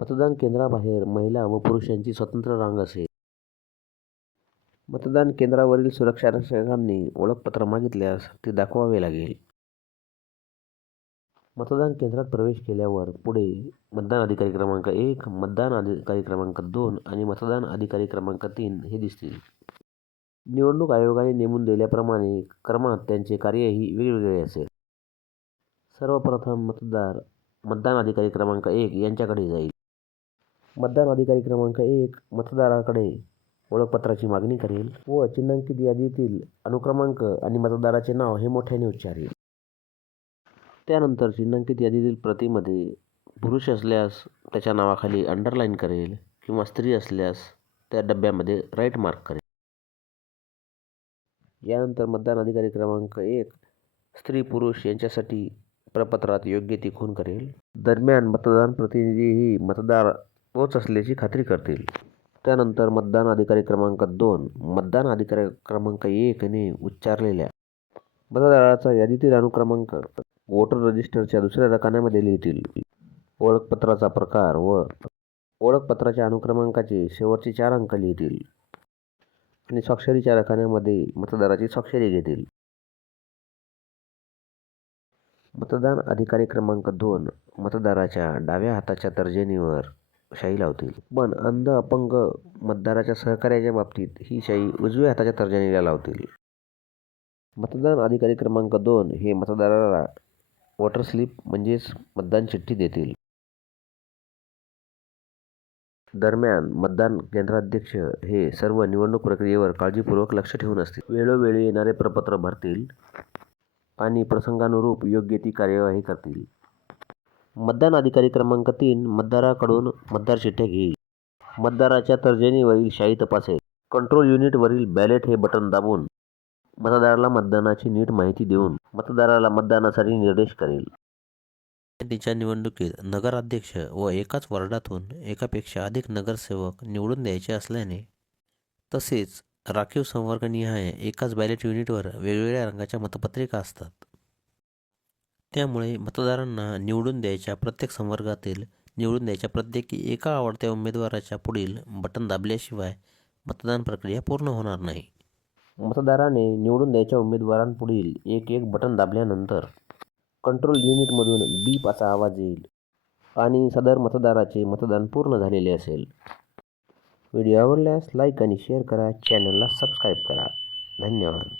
मतदान केंद्राबाहेर महिला व पुरुषांची स्वतंत्र रांग असेल. मतदान केंद्रावरील सुरक्षा रक्षकांनी ओळखपत्र मागितल्यास ते दाखवावे लागेल. मतदान केंद्रात प्रवेश केल्यावर पुढे मतदान अधिकारी क्रमांक एक मतदान अधिकारी क्रमांक दोन आणि मतदान अधिकारी क्रमांक तीन हे दिसतील. निवडणूक आयोगाने नेमून दिल्याप्रमाणे क्रमात त्यांचे कार्यही वेगवेगळे असेल. सर्वप्रथम मतदार मतदान अधिकारी क्रमांक एक यांच्याकडे जाईल. मतदान अधिकारी क्रमांक एक मतदाराकडे ओळखपत्राची मागणी करेल व चिन्हांकित यादीतील अनुक्रमांक आणि मतदाराचे नाव हे मोठ्याने उच्चारेल. त्यानंतर चिन्हांकित यादीतील प्रतीमध्ये पुरुष असल्यास त्याच्या नावाखाली अंडरलाईन करेल किंवा स्त्री असल्यास त्या डब्यामध्ये राईट मार्क करेल. यानंतर मतदान अधिकारी क्रमांक एक स्त्री पुरुष यांच्यासाठी प्रपत्रात योग्य ती खून करेल. दरम्यान मतदान प्रतिनिधीही मतदार तोच असल्याची खात्री करतील. त्यानंतर मतदान अधिकारी क्रमांक दोन मतदान अधिकारी क्रमांक एकने उच्चारलेल्या मतदाराचा यादीतील अनुक्रमांक वोटर रजिस्टरच्या दुसऱ्या रकान्यामध्ये लिहितील. ओळखपत्राचा प्रकार व ओळखपत्राच्या अनुक्रमांकाचे शेवटचे चार अंक लिहितील. आणि स्वाक्षरीच्या रकान्यामध्ये मतदाराची स्वाक्षरी घेतील. मतदान अधिकारी क्रमांक दोन मतदाराच्या डाव्या हाताच्या तर्जनीवर शाई लावतील. पण अंध अपंग मतदाराच्या सहकार्याच्या बाबतीत ही शाई उजव्या हाताच्या तर्जनीला लावतील. मतदान अधिकारी क्रमांक दोन हे मतदाराला वॉटर स्लिप म्हणजेच मतदान चिठ्ठी देतील. दरम्यान मतदान केंद्राध्यक्ष हे सर्व निवडणूक प्रक्रियेवर काळजीपूर्वक लक्ष ठेवून असतील. वेळोवेळी येणारे प्रपत्र भरतील आणि प्रसंगानुरूप योग्य ती कार्यवाही करतील. मतदान अधिकारी क्रमांक तीन मतदाराकडून मतदार चिठ्ठ्या घेईल मतदाराच्या तर्जनीवरील शाई तपासेल कंट्रोल युनिटवरील बॅलेट हे बटन दाबून मतदाराला मतदानाची नीट माहिती देऊन मतदाराला मतदानासाठी निर्देश करेल. तिच्या निवडणुकीत नगराध्यक्ष व एकाच वॉर्डातून एकापेक्षा अधिक नगरसेवक निवडून द्यायचे असल्याने तसेच राखीव संवर्गनिहाय एकाच बॅलेट युनिटवर वेगवेगळ्या रंगाच्या मतपत्रिका असतात. त्यामुळे मतदारांना निवडून द्यायच्या प्रत्येक संवर्गातील निवडून द्यायच्या प्रत्येकी एका आवडत्या उमेदवाराच्या पुढील बटन दाबल्याशिवाय मतदान प्रक्रिया पूर्ण होणार नाही. मतदाराने निवडून द्यायच्या उमेदवारांपुढील एक एक बटन दाबल्यानंतर कंट्रोल युनिटमधून बीप असा आवाज येईल आणि सदर मतदाराचे मतदान पूर्ण झालेले असेल. व्हिडिओ आवडल्यास लाईक आणि शेअर करा चॅनलला सबस्क्राईब करा. धन्यवाद.